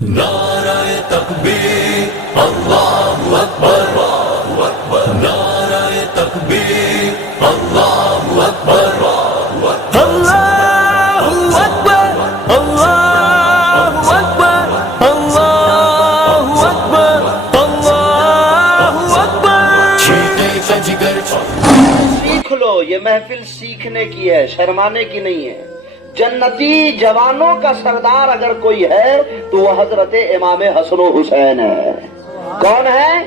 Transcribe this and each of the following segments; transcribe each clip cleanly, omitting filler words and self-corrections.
نعرہ تکبیر اللہ اکبر نعرہ تکبیر اللہ اکبر اللہ اکبر اللہ اکبر اللہ اکبر اللہ اکبر چیتے کا جگر سیکھ لو، یہ محفل سیکھنے کی ہے، شرمانے کی نہیں ہے۔ جنتی جوانوں کا سردار اگر کوئی ہے تو وہ حضرت امام حسن و حسین ہے۔ کون ہے؟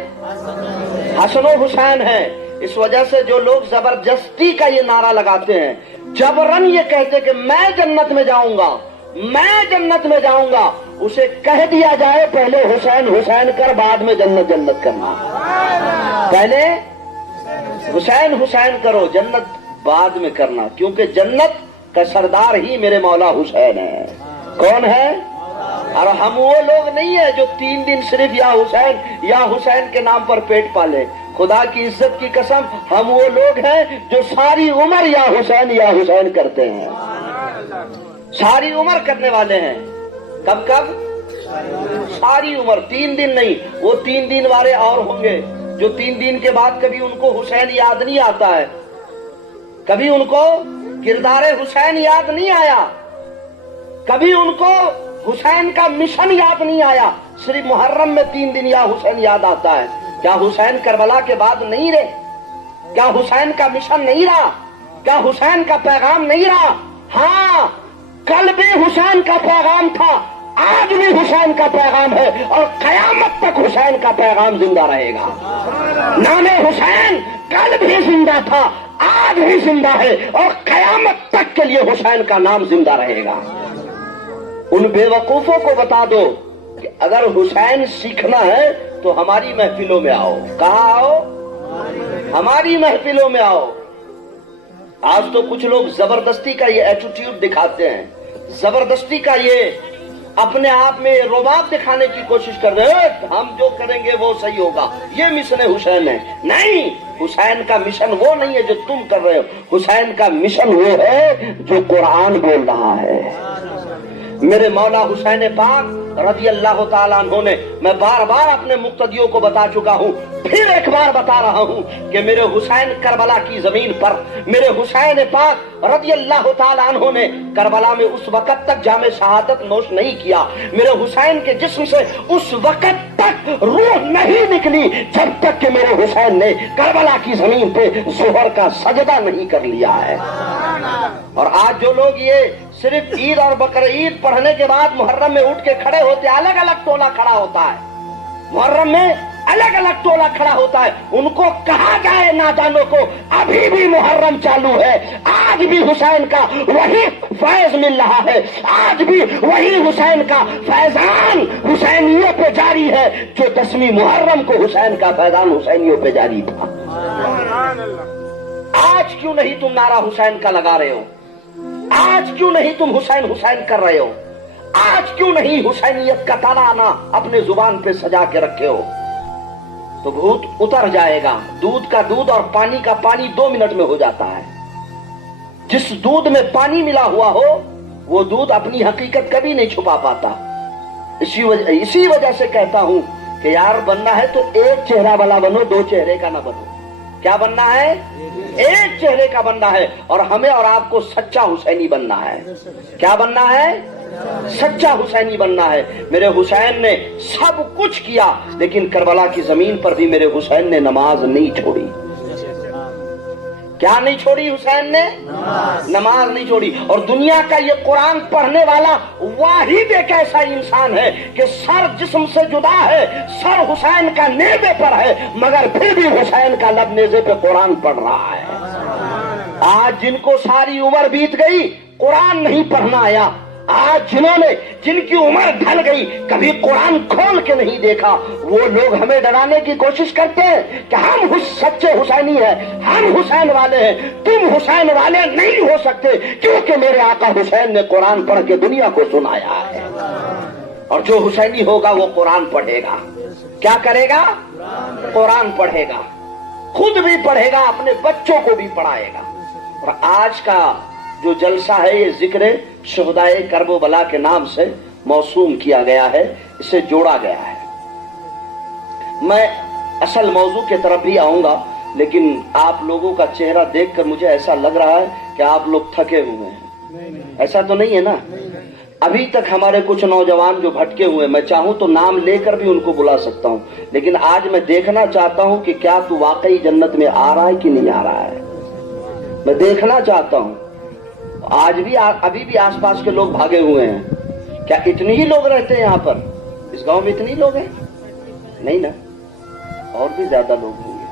حسن و حسین ہے۔ اس وجہ سے جو لوگ زبردستی کا یہ نعرہ لگاتے ہیں، جبرن یہ کہتے کہ میں جنت میں جاؤں گا، میں جنت میں جاؤں گا، اسے کہہ دیا جائے پہلے حسین حسین کر، بعد میں جنت جنت کرنا۔ پہلے حسین حسین کرو، جنت بعد میں کرنا، کیونکہ جنت کا سردار ہی میرے مولا حسین ہے۔ کون ہے؟ اور ہم وہ لوگ نہیں ہیں جو 3 دن صرف یا حسین کے نام پر پیٹ پالے۔ خدا کی عزت کی قسم، ہم وہ لوگ ہیں جو ساری عمر یا حسین کرتے ہیں، ساری عمر کرنے والے ہیں۔ کب کب؟ ساری عمر، 3 دن نہیں۔ وہ 3 دن والے اور ہوں گے جو 3 دن کے بعد کبھی ان کو حسین یاد نہیں آتا ہے، کبھی ان کو کردار حسین یاد نہیں آیا، کبھی ان کو حسین کا مشن یاد نہیں آیا، صرف محرم میں 3 دن یا حسین یاد آتا ہے۔ کیا حسین کربلا کے بعد نہیں رہے؟ کیا حسین کا مشن نہیں رہا؟ کیا حسین کا پیغام نہیں رہا؟ ہاں، کل بھی حسین کا پیغام تھا، آج بھی حسین کا پیغام ہے، اور قیامت تک حسین کا پیغام زندہ رہے گا۔ نام حسین کل بھی زندہ تھا، آج بھی زندہ ہے، اور قیامت تک کے لیے حسین کا نام زندہ رہے گا۔ ان بے وقوفوں کو بتا دو کہ اگر حسین سیکھنا ہے تو ہماری محفلوں میں آؤ۔ کہاں آؤ؟ ہماری محفلوں میں آؤ۔ آج تو کچھ لوگ زبردستی کا یہ ایٹیٹیوڈ دکھاتے ہیں، زبردستی کا یہ اپنے آپ میں رباب دکھانے کی کوشش کر رہے ہیں، ہم جو کریں گے وہ صحیح ہوگا، یہ مشن حسین ہے۔ نہیں، حسین کا مشن وہ نہیں ہے جو تم کر رہے ہو، حسین کا مشن وہ ہے جو قرآن بول رہا ہے۔ میرے مولا حسین پاک رضی اللہ تعالیٰ عنہ نے، میں بار بار اپنے مقتدیوں کو بتا چکا ہوں، پھر ایک بار بتا رہا ہوں کہ میرے حسین کربلا کی زمین پر، میرے حسین پاک رضی اللہ تعالیٰ عنہ نے کربلا میں اس وقت تک جام شہادت نوش نہیں کیا، میرے حسین کے جسم سے اس وقت تک روح نہیں نکلی جب تک کہ میرے حسین نے کربلا کی زمین پہ ظہر کا سجدہ نہیں کر لیا ہے۔ اور آج جو لوگ یہ صرف عید اور بقرعید پڑھنے کے بعد محرم میں اٹھ کے کھڑے ہوتے، الگ الگ ٹولہ کھڑا ہوتا ہے، محرم میں الگ الگ ٹولہ کھڑا ہوتا ہے، ان کو کہا جائے نادانوں کو، ابھی بھی محرم چالو ہے، آج بھی حسین کا وہی فیض مل رہا ہے، آج بھی وہی حسین کا فیضان حسینیوں پہ جاری ہے جو 10ویں محرم کو حسین کا فیضان حسینیوں پہ جاری تھا۔ آج کیوں نہیں تم نعرہ حسین کا لگا رہے ہو؟ آج کیوں نہیں تم حسین حسین کر رہے ہو؟ آج کیوں نہیں حسینیت کا ترانہ اپنے زبان پہ سجا کے رکھے ہو؟ تو بھوت اتر جائے گا۔ دودھ کا دودھ اور پانی کا پانی 2 منٹ میں ہو جاتا ہے۔ جس دودھ میں پانی ملا ہوا ہو وہ دودھ اپنی حقیقت کبھی نہیں چھپا پاتا۔ اسی وجہ سے کہتا ہوں کہ یار بننا ہے تو ایک چہرہ والا بنو، 2 چہرے کا نہ بنو۔ کیا بننا ہے؟ ایک چہرے کا بننا ہے، اور ہمیں اور آپ کو سچا حسینی بننا ہے۔ کیا بننا ہے؟ سچا حسینی بننا ہے۔ میرے حسین نے سب کچھ کیا، لیکن کربلا کی زمین پر بھی میرے حسین نے نماز نہیں چھوڑی۔ کیا نہیں چھوڑی حسین نے؟ نماز نہیں چھوڑی۔ اور دنیا کا یہ قرآن پڑھنے والا واحد ایک ایسا انسان ہے کہ سر جسم سے جدا ہے، سر حسین کا نیزے پر ہے، مگر پھر بھی حسین کا لب نیزے پہ قرآن پڑھ رہا ہے۔ آج جن کو ساری عمر بیت گئی، قرآن نہیں پڑھنا آیا، آج جن کی عمر ڈھل گئی، کبھی قرآن کھول کے نہیں دیکھا، وہ لوگ ہمیں ڈرانے کی کوشش کرتے ہیں کہ ہم سچے حسینی ہیں، ہم حسین والے ہیں، تم حسین والے نہیں ہو سکتے، کیونکہ میرے آقا حسین نے قرآن پڑھ کے دنیا کو سنایا ہے۔ اور جو حسینی ہوگا وہ قرآن پڑھے گا۔ کیا کرے گا؟ قرآن پڑھے گا، خود بھی پڑھے گا، اپنے بچوں کو بھی پڑھائے گا۔ اور آج کا جو جلسہ ہے یہ ذکر شہدائے کرب و بلا کے نام سے موسوم کیا گیا ہے इसे जोड़ा गया है। मैं असल मौजू की तरफ भी आऊंगा, लेकिन आप लोगों का चेहरा देखकर मुझे ऐसा लग रहा है कि आप लोग थके हुए हैं। ऐसा तो नहीं है ना? अभी तक हमारे कुछ नौजवान जो भटके हुए, मैं चाहूं तो नाम लेकर भी उनको बुला सकता हूं, लेकिन आज मैं देखना चाहता हूं कि क्या तू वाकई जन्नत में आ रहा है कि नहीं आ रहा है। मैं देखना चाहता हूं। आज भी अभी भी आसपास के लोग भागे हुए हैं। क्या इतने ही लोग रहते हैं यहाँ पर? इस गांव में इतने ही लोग हैं? नहीं ना, और भी ज्यादा लोग होंगे,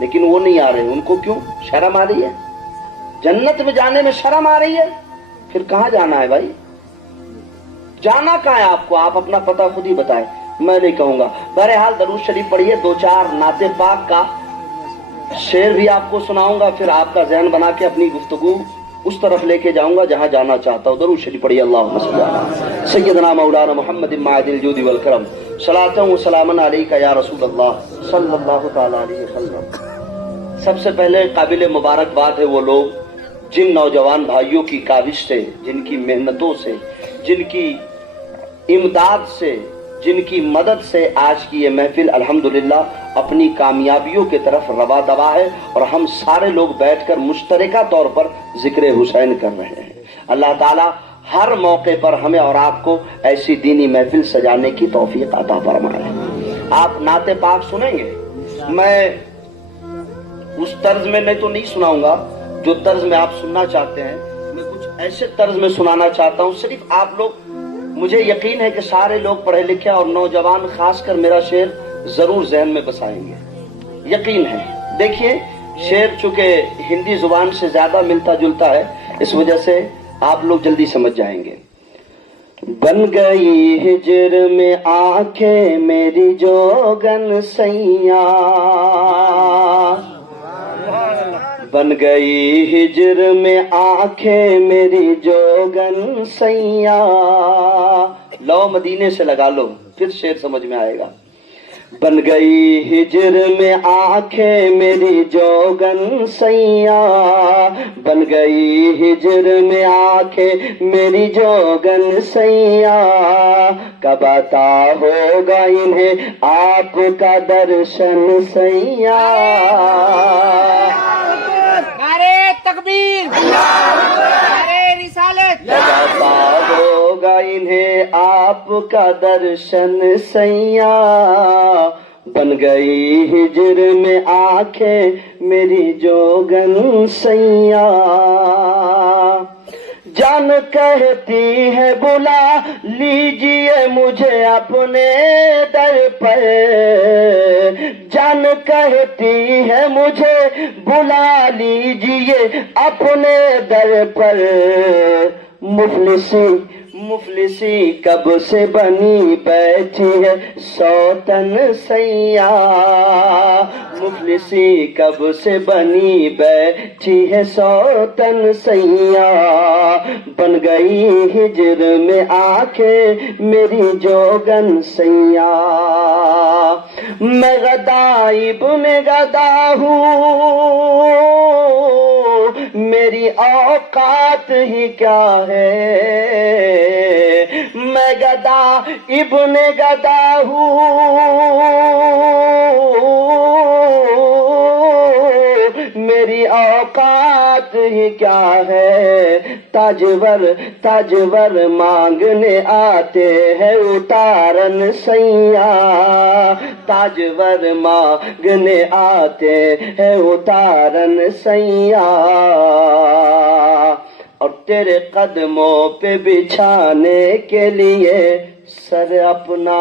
लेकिन वो नहीं आ रहे। उनको क्यों? शर्म आ रही है। जन्नत में जाने में शर्म आ रही है, फिर कहां जाना है भाई? जाना कहां है आपको? आप अपना पता खुद ही बताएं, मैं नहीं कहूंगा। बहरहाल दरूद शरीफ पढ़िए, 2-4 नाते पाक का शेर भी आपको सुनाऊंगा, फिर आपका ज़हन बना के अपनी गुफ्तगू उस तरफ लेके जाऊंगा जहां जाना चाहता हूं। दरूद शरीफ पढ़िए। अल्लाहुम्मा सल्ली अला सय्यदना मौलाना मुहम्मद मादिल जूदी वल करम, सलातन व सलामन अलैका या रसूल अल्लाह सल्लल्लाहु तआला अलैहि वसल्लम। सबसे पहले काबिल मुबारकबाद है वो लोग जिन नौजवान भाइयों की काविश से, जिनकी मेहनतों से, जिनकी इमदाद से, जिनकी मदद से आज की ये महफिल अल्हम्दुलिल्लाह अपनी कामयाबियों की तरफ रवा दवा है, और हम सारे लोग बैठकर मुश्तरका तौर पर जिक्र हुसैन कर रहे हैं। अल्लाह ताला हर मौके पर हमें और आपको ऐसी दीनी महफिल सजाने की तौफीक अता फरमाए। आप नाते पाक सुनेंगे, मैं उस तर्ज में नहीं तो नहीं सुनाऊंगा जो तर्ज में आप सुनना चाहते हैं। मैं कुछ ऐसे तर्ज में सुनाना चाहता हूं, सिर्फ आप लोग, मुझे यकीन है कि सारे लोग पढ़े लिखे और नौजवान खासकर मेरा शेर जरूर जहन में बसाएंगे, यकीन है। देखिए, शेर चूंकि हिंदी जुबान से ज्यादा मिलता जुलता है, इस वजह से आप लोग जल्दी समझ जाएंगे। बन गई हिजर में आंखें मेरी जोगन सैया, बन गई हिजर में आंखें मेरी जोगन सैया। लो मदीने से लगा लो, फिर शेर समझ में आएगा। बन गई हिजर में आंखें मेरी जोगन सैया, बन गई हिजर में आंखें मेरी जोगन सैया। कब अता होगा इन्हें आपका दर्शन सैया। नारे तकबीर, नारे रिसालत। कब अता होगा इन्हें आपका दर्शन सैया, बन गई हिजर में आंखें मेरी जोगन सैया। जान कहती है बुला लीजिए मुझे अपने दर पर, जान कहती है मुझे बुला लीजिए अपने दर पर। मुफलिसी कब से बनी बैठी है सौतन सैया, मुफलिसी कब से बनी बैठी है सौतन सैया। बन गई हिजर में आंखें मेरी जोगन सैया। मैं गदा इब्ने गदा हूँ, मेरी औकात ही क्या है। मैं गदा इब्ने गदा हूँ, मेरी औकात ही क्या है। ताजवर मांगने आते हैं उतारन सैया, ताजवर मांगने आते हैं उतारन सैया। और तेरे कदमों पे बिछाने के लिए सर अपना,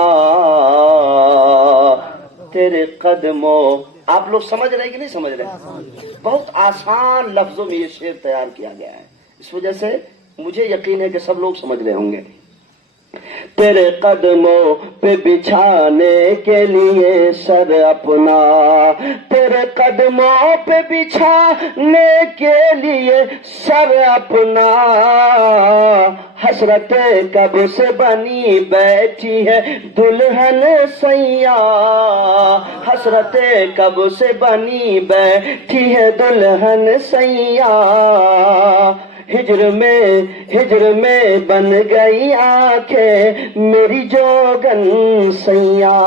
तेरे कदमों। आप लोग समझ रहे कि नहीं समझ रहे? बहुत आसान लफ्जों में ये शेर तैयार किया गया है, इस वजह से मुझे यकीन है कि सब लोग समझ रहे होंगे। तेरे कदमों पे बिछाने के लिए सर अपना, तेरे कदमों पे बिछाने के लिए सर अपना। हसरते कब से बनी बैठी है दुल्हन सैया, हसरते कब से बनी बैठी है दुल्हन सैया। ہجر میں بن گئی آنکھیں میری جوگن سیاں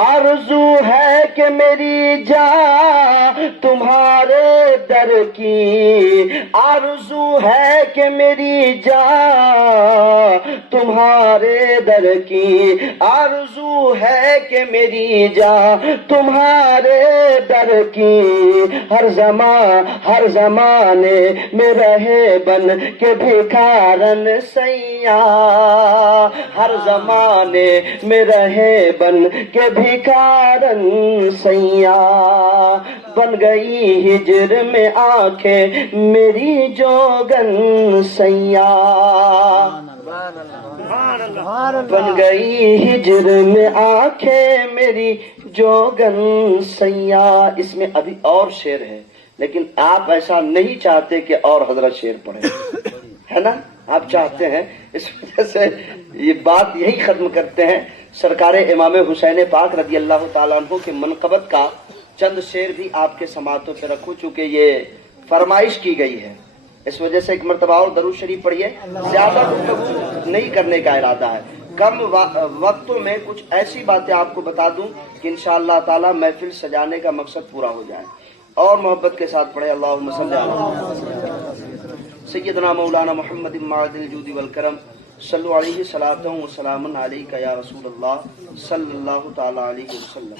آرزو ہے کہ میری جان تمہارے در کی آرزو ہے کہ میری جان تمہارے در کی آرزو ہے کہ میری جان تمہارے در کی ہر زمانے میں رہے بن کے بھکارن سیاں ہر زمانے میں رہے بن کے بھکارن سیاں بن گئی ہجر میں آنکھیں میری جوگن سیاں بن گئی ہجر میں آنکھیں میری جوگن سیاں. اس میں ابھی اور شعر ہے لیکن آپ ایسا نہیں چاہتے کہ اور حضرت شعر پڑھے ہے نا, آپ چاہتے ہیں, اس وجہ سے یہ بات یہی ختم کرتے ہیں. سرکار امام حسین پاک رضی اللہ تعالیٰ عنہ کے منقبت کا چند شعر بھی آپ کے سماعتوں پہ رکھوں چونکہ یہ فرمائش کی گئی ہے. اس وجہ سے ایک مرتبہ اور درود شریف پڑھیے. زیادہ گفتگو نہیں کرنے کا ارادہ ہے, کم وقتوں میں کچھ ایسی باتیں آپ کو بتا دوں کہ انشاءاللہ تعالی محفل سجانے کا مقصد پورا ہو جائے. اور محبت کے ساتھ پڑھے اللہم صلی علی سیدنا مولانا محمد معد الجود والکرم صلو علیہ صلاۃ و سلام علیک یا رسول اللہ صلی اللہ تعالی علیہ وسلم.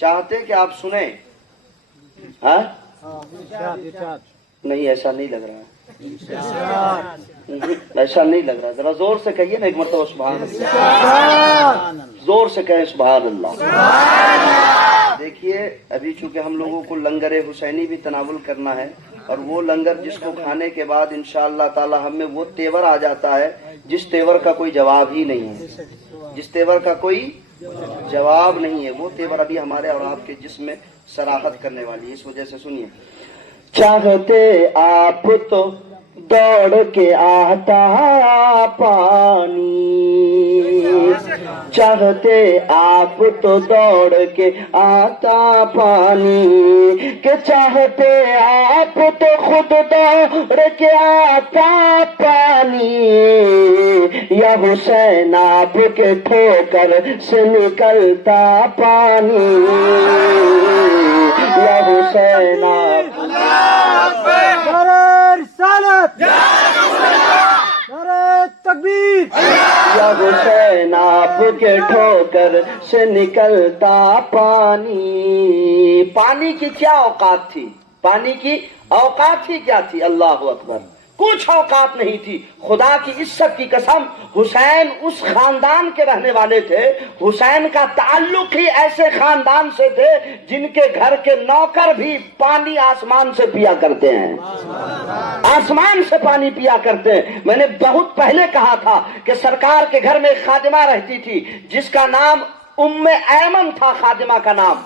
چاہتے کہ آپ سنیں؟ ہاں نہیں, ایسا نہیں لگ رہا, ایسا نہیں لگ رہا. ذرا زور سے کہیے نا ایک مرتبہ سبحان اللہ, زور سے کہیں سبحان اللہ. دیکھیے ابھی چونکہ ہم لوگوں کو لنگر حسینی بھی تناول کرنا ہے اور وہ لنگر جس کو کھانے کے بعد انشاءاللہ تعالی ہم میں وہ تیور آ جاتا ہے جس تیور کا کوئی جواب ہی نہیں ہے, جس تیور کا کوئی جواب نہیں ہے, وہ تیور ابھی ہمارے اور آپ کے جسم میں صراحت کرنے والی ہے. اس وجہ سے سنیے. چاہتے آپ تو دوڑ کے آتا پانی, چاہتے آپ تو دوڑ کے آتا پانی, کہ چاہتے آپ تو خود دوڑ کے آتا پانی, یا حسین آپ کے ٹھوکر سے نکلتا پانی, یا حسین آپ یا حسین آپ کے ٹھوکر سے نکلتا پانی. پانی کی کیا اوقات تھی, پانی کی اوقات ہی کیا تھی؟ اللہ اکبر, کچھ اوقات نہیں تھی. خدا کی عزت کی قسم, حسین اس خاندان کے رہنے والے تھے, حسین کا تعلق ہی ایسے خاندان سے تھے جن کے گھر کے نوکر بھی پانی آسمان سے پیا کرتے ہیں, آسمان سے پانی پیا کرتے ہیں. میں نے بہت پہلے کہا تھا کہ سرکار کے گھر میں ایک خادمہ رہتی تھی جس کا نام ام ایمن تھا. خادمہ کا نام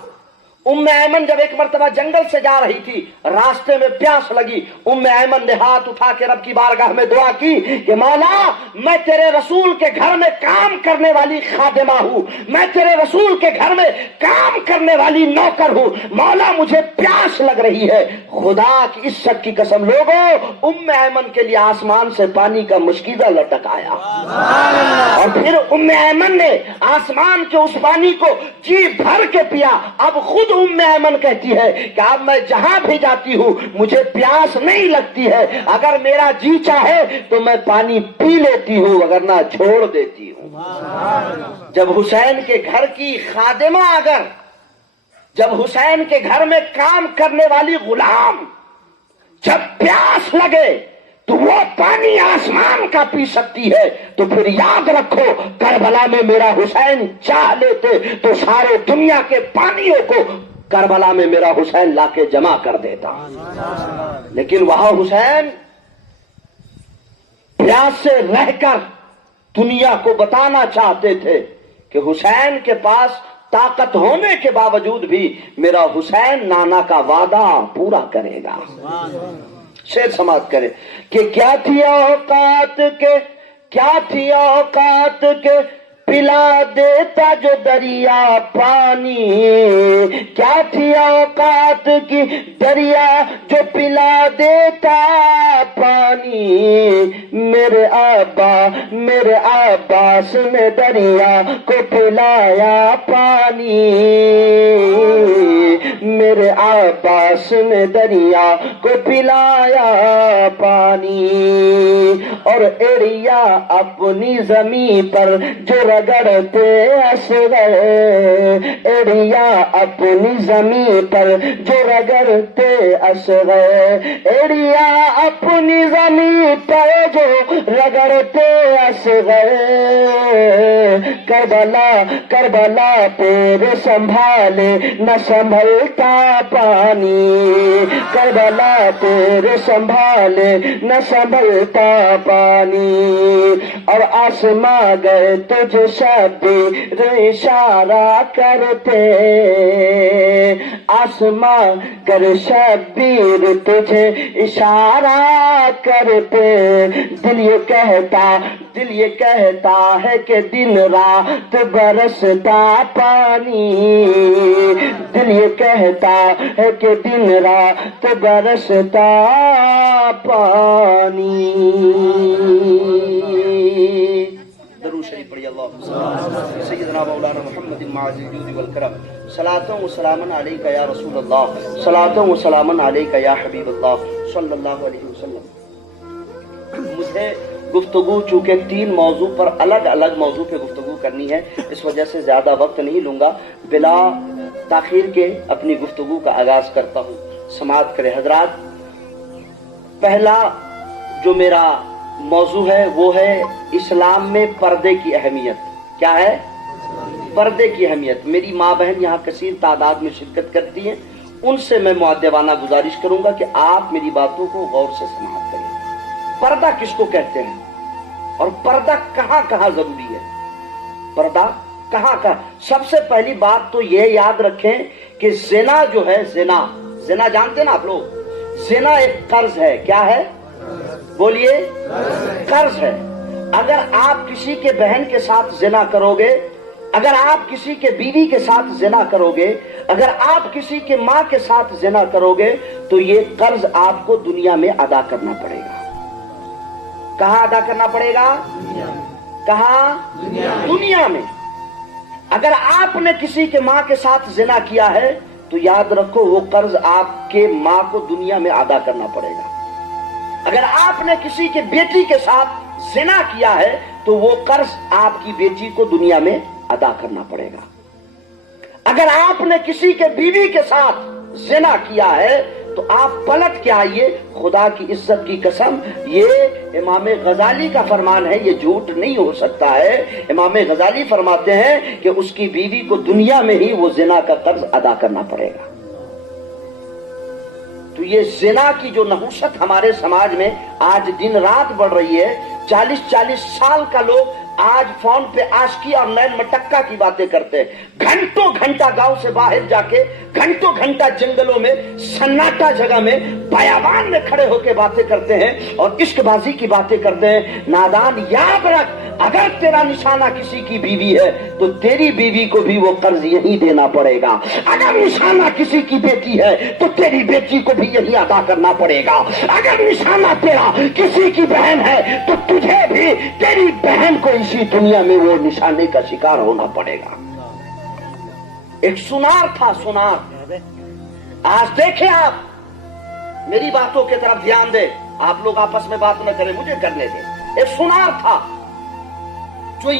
ام ایمن جب ایک مرتبہ جنگل سے جا رہی تھی, راستے میں پیاس لگی, ام ایمن نے ہاتھ اٹھا کے رب کی بارگاہ میں دعا کی کہ مولا میں تیرے رسول کے گھر میں کام کرنے والی خادمہ ہوں, میں تیرے رسول کے گھر میں کام کرنے والی نوکر ہوں, مولا مجھے پیاس لگ رہی ہے. خدا کی عزت کی قسم لوگوں, ام ایمن کے لیے آسمان سے پانی کا مشکیزہ لٹک آیا اور پھر ام ایمن نے آسمان کے اس پانی کو جی بھر کے پیا. اب خود ام ایمن کہتی ہے کہ اب میں جہاں بھی جاتی ہوں مجھے پیاس نہیں لگتی ہے, اگر میرا جی چاہے تو میں پانی پی لیتی ہوں وگرنہ چھوڑ دیتی ہوں. جب حسین کے گھر کی خادمہ, اگر جب حسین کے گھر میں کام کرنے والی غلام جب پیاس لگے تو وہ پانی آسمان کا پی سکتی ہے, تو پھر یاد رکھو کربلا میں میرا حسین چاہ لیتے تو سارے دنیا کے پانیوں کو کربلا میں میرا حسین لا کے جمع کر دیتا. لیکن وہاں حسین پیاس سے رہ کر دنیا کو بتانا چاہتے تھے کہ حسین کے پاس طاقت ہونے کے باوجود بھی میرا حسین نانا کا وعدہ پورا کرے گا. شعر سماعت کرے کہ کیا تھی اوقات کے, کیا تھی اوقات کے पिला देता जो दरिया पानी, क्या थी औकात की दरिया जो पिला देता पानी। मेरे अब्बास ने दरिया को पिलाया पानी, मेरे अब्बास ने दरिया को पिलाया पानी। और एड़िया अपनी जमीन पर जो रगड़ते असगर, एड़िया अपनी जमीन पर जो रगड़ते असगर, एड़िया अपनी जमीन पर जो रगड़ते असगर। करबला तेरे संभाले न संभलता पानी, करबला तेरे संभाले न संभलता पानी। और आसमां गए तुझे शब्बीर इशारा करते, आसमां गए शब्बीर तुझे इशारा करते। दिल ये कहता है कि दिन रात बरसता पानी, दिल ये कहता है कि दिन रात बरसता पानी। दरूद शरीफ पढ़िए। अल्लाहुम्मा सय्यदना मौलाना मुहम्मदिन माअज़िल जूद वल करम, सलातन व सलामन अलैका या रसूल अल्लाह, सलातन व सलामन अलैका या हबीब अल्लाह सल्लल्लाहु अलैहि वसल्लम। मुझे गुफ्तगू चूंकि 3 मौजू पर अलग अलग मौजू पे गुफ्तगू करनी है, इस वजह से ज्यादा वक्त नहीं लूंगा। बिला ताखीर के अपनी गुफ्तगू का आगाज करता हूँ। समाअत करें हजरात। पहला जो मेरा मौजू है वो है इस्लाम में पर्दे की अहमियत। क्या है? पर्दे की अहमियत। मेरी माँ बहन यहाँ कसीर तादाद में शिरकत करती हैं, उनसे मैं मुअद्दबाना गुजारिश करूंगा कि आप मेरी बातों को गौर से समाअत करें। पर्दा किसको कहते हैं और पर्दा कहाँ कहाँ जरूरी है? पर्दा कहाँ कहाँ? सबसे पहली बात तो ये याद रखें कि ज़िना जो है, ज़िना जानते हैं ना आप लोग? ज़िना एक कर्ज है। क्या है? बोलिए। कर्ज है। अगर आप किसी के बहन के साथ ज़िना करोगे, अगर आप किसी के बीवी के साथ ज़िना करोगे, अगर आप किसी के माँ के साथ ज़िना करोगे, तो ये कर्ज आपको दुनिया में अदा करना पड़ेगा। कहाँ अदा करना पड़ेगा? कहाँ? दुनिया में। अगर आपने किसी के माँ के साथ ज़िना किया है तो याद रखो वो कर्ज आपके माँ को दुनिया में अदा करना पड़ेगा। अगर आपने किसी के बेटी के साथ ज़िना किया है तो वो कर्ज आपकी बेटी को दुनिया में अदा करना पड़ेगा। अगर आपने किसी के बीवी के साथ ज़िना किया है तो आप पलट के आइए, खुदा की इज्जत की कसम, ये इमाम गजाली का फरमान है, ये झूठ नहीं हो सकता है। इमाम गजाली फरमाते हैं कि उसकी बीवी को दुनिया में ही वो जिना का कर्ज अदा करना पड़ेगा। तो ये जिना की जो नहुसत हमारे समाज में आज दिन रात बढ़ रही है, 40-40 साल का लोग आज फोन पे आशिकी और नैन मटक्का की बातें करते हैं, घंटों घंटा गांव से बाहर जाके, घंटों घंटा जंगलों में, सन्नाटा जगह में, बयाबान में खड़े होकर बातें करते हैं और इश्कबाजी की बातें करते हैं। नादान, याद रख, अगर तेरा निशाना किसी की बीवी है तो तेरी बीवी को भी वो कर्ज यही देना पड़ेगा। अगर निशाना किसी की बेटी है तो तेरी बेटी को भी यही अदा करना पड़ेगा। अगर निशाना तेरा किसी की बहन है तो तुझे भी तेरी बहन को इसी दुनिया में वो निशाने का शिकार होना पड़ेगा। एक सुनार था, सुनार। आज देखे आप, मेरी बातों की तरफ ध्यान दे, आप लोग आपस में बात न करें, मुझे करने दे। एक सुनार था जो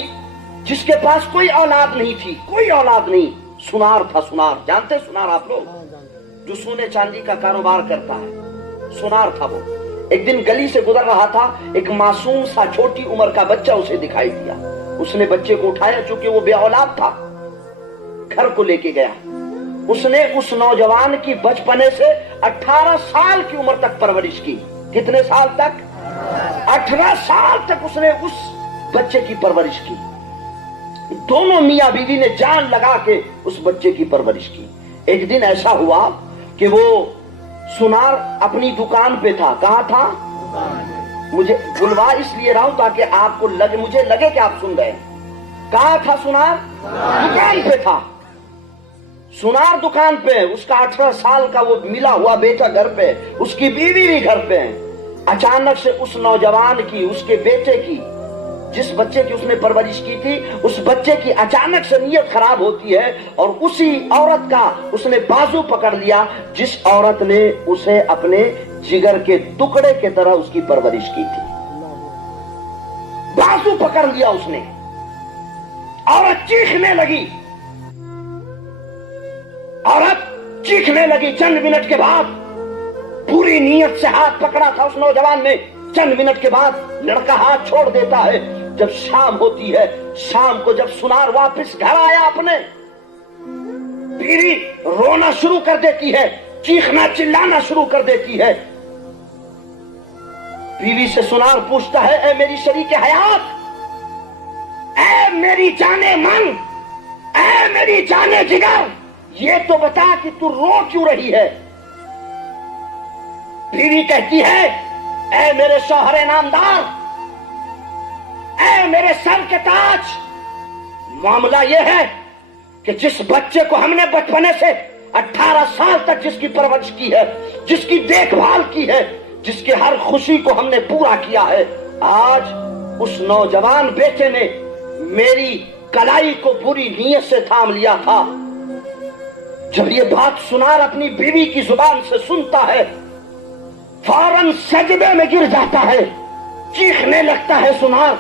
जिसके पास कोई औलाद नहीं थी, कोई औलाद नहीं, सुनार था। सुनार जानते सुनार आप लोग, जो सोने चांदी का कारोबार करता है, सुनार था वो। एक दिन गली से गुजर रहा था, एक मासूम सा छोटी उम्र का बच्चा उसे दिखाई दिया। उसने बच्चे को उठाया, चूंकि वो बे औलाद था, घर को लेके गया। उसने उस नौजवान की बचपने से 18 साल की उम्र तक परवरिश की। कितने साल तक? 18 साल तक उसने उस बच्चे की परवरिश की। दोनों मियां बीवी ने जान लगा के उस बच्चे की परवरिश की। एक दिन ऐसा हुआ कि वो सुनार अपनी दुकान पे था। कहाँ था? मुझे बुलवा इसलिए रहा हूं ताकि आपको लगे, मुझे लगे कि आप सुन रहे हैं। कहाँ था सुनार? दुकान पे था। सुनार दुकान पे, उसका 18 साल का वो मिला हुआ बेटा घर पे, उसकी बीवी भी घर पे है। अचानक से उस नौजवान की, उसके बेटे की, जिस बच्चे की उसने परवरिश की थी, उस बच्चे की अचानक से नीयत खराब होती है और उसी औरत का उसने बाजू पकड़ लिया जिस औरत ने उसे अपने जिगर के टुकड़े की तरह उसकी परवरिश की थी। बाजू पकड़ लिया उसने। औरत चीखने लगी, औरत चीखने लगी। चंद मिनट के बाद, पूरी नीयत से हाथ पकड़ा था उस नौजवान ने, चंद मिनट के बाद लड़का हाथ छोड़ देता है। जब शाम होती है, शाम को जब सुनार वापस घर आया अपने, बीवी रोना शुरू कर देती है, चीखना चिल्लाना शुरू कर देती है। बीवी से सुनार पूछता है, ऐ मेरी शरीके हयात, ऐ मेरी जाने मन, ऐ मेरी जाने जिगर, ये तो बता कि तू रो क्यों रही है? बीवी कहती है, ऐ मेरे शौहरे नामदार, ऐ मेरे सर के ताज, मामला यह है कि जिस बच्चे को हमने बचपने से 18 साल तक जिसकी परवरिश की है, जिसकी देखभाल की है, जिसके हर खुशी को हमने पूरा किया है, आज उस नौजवान बेटे ने मेरी कलाई को बुरी नीयत से थाम लिया था। जब ये बात सुनार अपनी बीवी की जुबान से सुनता है, फौरन सजदे में गिर जाता है, चीखने लगता है सुनार,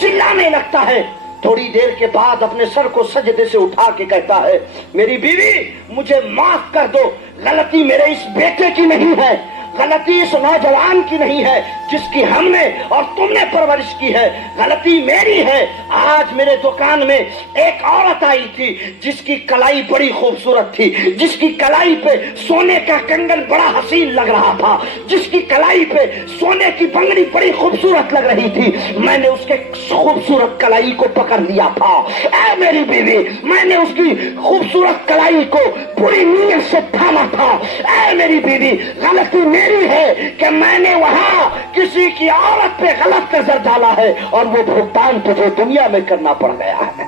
चिल्लाने लगता है। थोड़ी देर के बाद अपने सर को सजदे से उठा के कहता है, मेरी बीवी मुझे माफ कर दो, गलती मेरे इस बेटे की नहीं है, गलती इस नौजवान की नहीं है जिसकी हमने और तुमने परवरिश की है, गलती मेरी है। आज मेरे दुकान में एक औरत आई थी जिसकी कलाई बड़ी खूबसूरत थी, जिसकी कलाई पे सोने का कंगन बड़ा हसीन लग रहा था, जिसकी कलाई पे सोने की बंगड़ी बड़ी खूबसूरत लग रही थी। मैंने उसके खूबसूरत कलाई को पकड़ लिया था। ऐ मेरी बीवी, मैंने उसकी खूबसूरत कलाई को पूरी नीयत से थामा था। ऐ मेरी बीवी, गलती मेरी है कि मैंने वहां किसी की औरत पे गलत नजर डाला है और वो भुगतान तुझे दुनिया में करना पड़ गया है।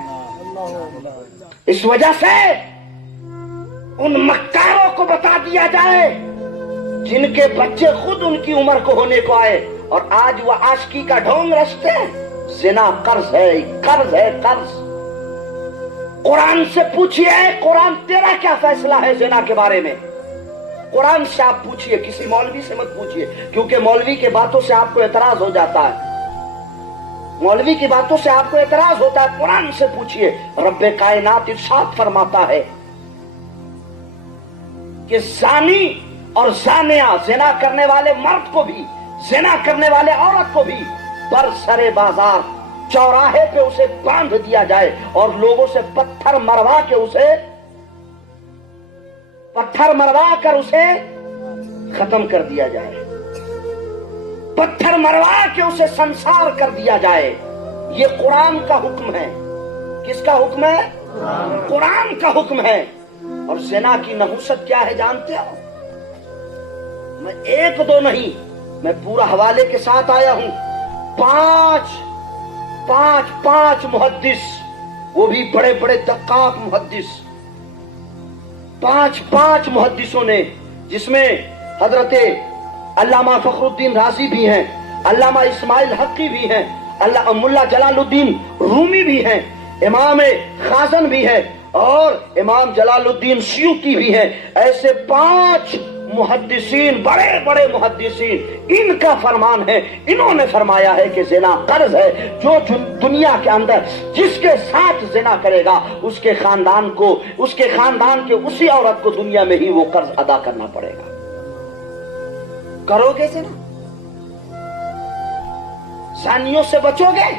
इस वजह से उन मक्कारों को बता दिया जाए जिनके बच्चे खुद उनकी उम्र को होने को आए और आज वो आशिकी का ढोंग रचते हैं। जिना कर्ज है, कर्ज है, कर्ज। कुरान से पूछिए, कुरान तेरा क्या फैसला है जिना के बारे में? कुरान से आप पूछिए, किसी मौलवी से मत पूछिए, क्योंकि मौलवी के बातों से आपको एतराज हो जाता है। मौलवी की बातों से आपको एतराज होता है, कुरान से पूछिए। रब्बे कायनात इरशाद फरमाता है कि जानी और जानिया, जिना करने वाले मर्द को भी, जिना करने वाले औरत को भी बरसरे बाजार चौराहे पे उसे बांध दिया जाए और लोगों से पत्थर मरवा के उसे, पत्थर मरवा कर उसे खत्म कर दिया जाए, पत्थर मरवा के उसे संसार कर दिया जाए। ये कुरान का हुक्म है। किसका हुक्म है? कुरान का हुक्म है। और ज़िना की नहुसत क्या है जानते हो? मैं एक दो नहीं, मैं पूरा हवाले के साथ आया हूं। पांच मुहद्दिस, वो भी बड़े बड़े दक्काक मुहद्दिस, पांच मुहद्दिसों ने, जिसमें हजरते अल्लामा फखरुद्दीन राजी भी हैं, अल्लामा इस्माइल हक्की भी हैं, मुल्ला जलालुद्दीन रूमी भी हैं, इमाम खाजन भी है और इमाम जलालुद्दीन सयूती भी हैं। ऐसे 5 मुहद्दिसीन, बड़े बड़े मुहद्दिसीन, इनका फरमान है, इन्होंने फरमाया है कि ज़िना कर्ज है। जो दुनिया के अंदर जिसके साथ ज़िना करेगा उसके खानदान को, उसके खानदान के उसी औरत को दुनिया में ही वो कर्ज अदा करना पड़ेगा। करोगे ज़िना? जानियों से बचोगे?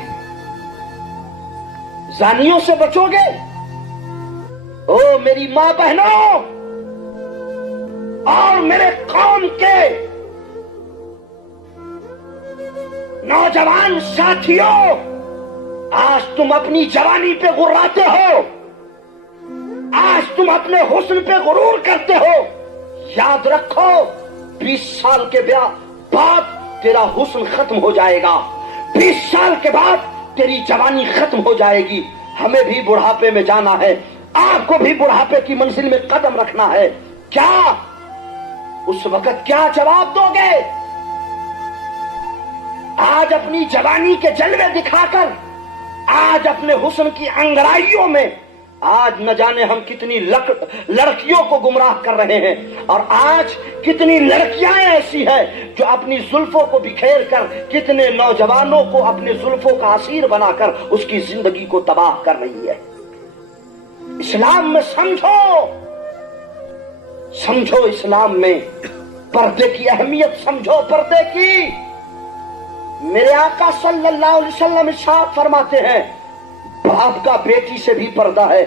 जानियों से बचोगे? ओ मेरी मां बहनों और मेरे कौम के नौजवान साथियों, आज तुम अपनी जवानी पे गुर्राते हो, आज तुम अपने हुस्न पे गुरूर करते हो। याद रखो, 20 साल के बाद तेरा हुस्न खत्म हो जाएगा, 20 साल के बाद तेरी जवानी खत्म हो जाएगी। हमें भी बुढ़ापे में जाना है, आपको भी बुढ़ापे की मंजिल में कदम रखना है। क्या उस वक्त क्या जवाब दोगे? आज अपनी जवानी के जलवे दिखाकर, आज अपने हुस्न की अंगड़ाइयों में आज न जाने हम कितनी लड़कियों को गुमराह कर रहे हैं, और आज कितनी लड़कियां ऐसी हैं जो अपनी जुल्फों को बिखेर कर कितने नौजवानों को अपने जुल्फों का असीर बनाकर उसकी जिंदगी को तबाह कर रही है। इस्लाम में समझो इस्लाम में पर्दे की अहमियत समझो, पर्दे की। मेरे आका सल्लल्लाहु अलैहि वसल्लम इरशाद फरमाते हैं, बाप का बेटी से भी पर्दा है,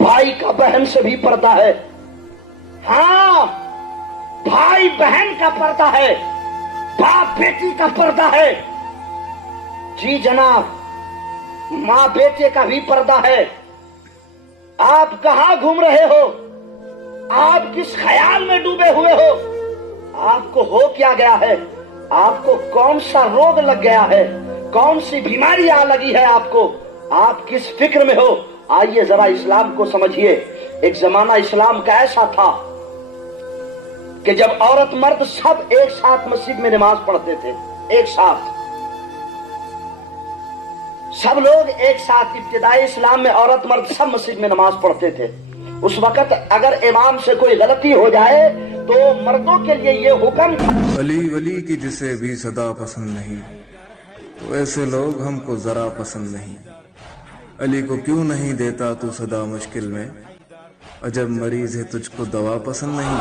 भाई का बहन से भी पर्दा है। हाँ, भाई बहन का पर्दा है, बाप बेटी का पर्दा है। जी जनाब, माँ बेटे का भी पर्दा है। आप कहां घूम रहे हो? आप किस ख्याल में डूबे हुए हो? आपको हो क्या गया है? आपको कौन सा रोग लग गया है? कौन सी बीमारी आ लगी है आपको? आप किस फिक्र में हो? आइए जरा इस्लाम को समझिए। एक जमाना इस्लाम का ऐसा था कि जब औरत मर्द सब एक साथ मस्जिद में नमाज पढ़ते थे, एक साथ सब लोग एक साथ। इब्तिदाई इस्लाम में औरत मर्द सब मस्जिद में नमाज पढ़ते थे। उस वक्त अगर इमाम से कोई गलती हो जाए तो मर्दों के लिए ये हुक्म था, वली वली की जिसे भी सदा पसंद नहीं, तो ऐसे लोग हमको जरा पसंद नहीं। अली को क्यों नहीं देता तू सदा मुश्किल में, अजब मरीज है तुझको दवा पसंद नहीं।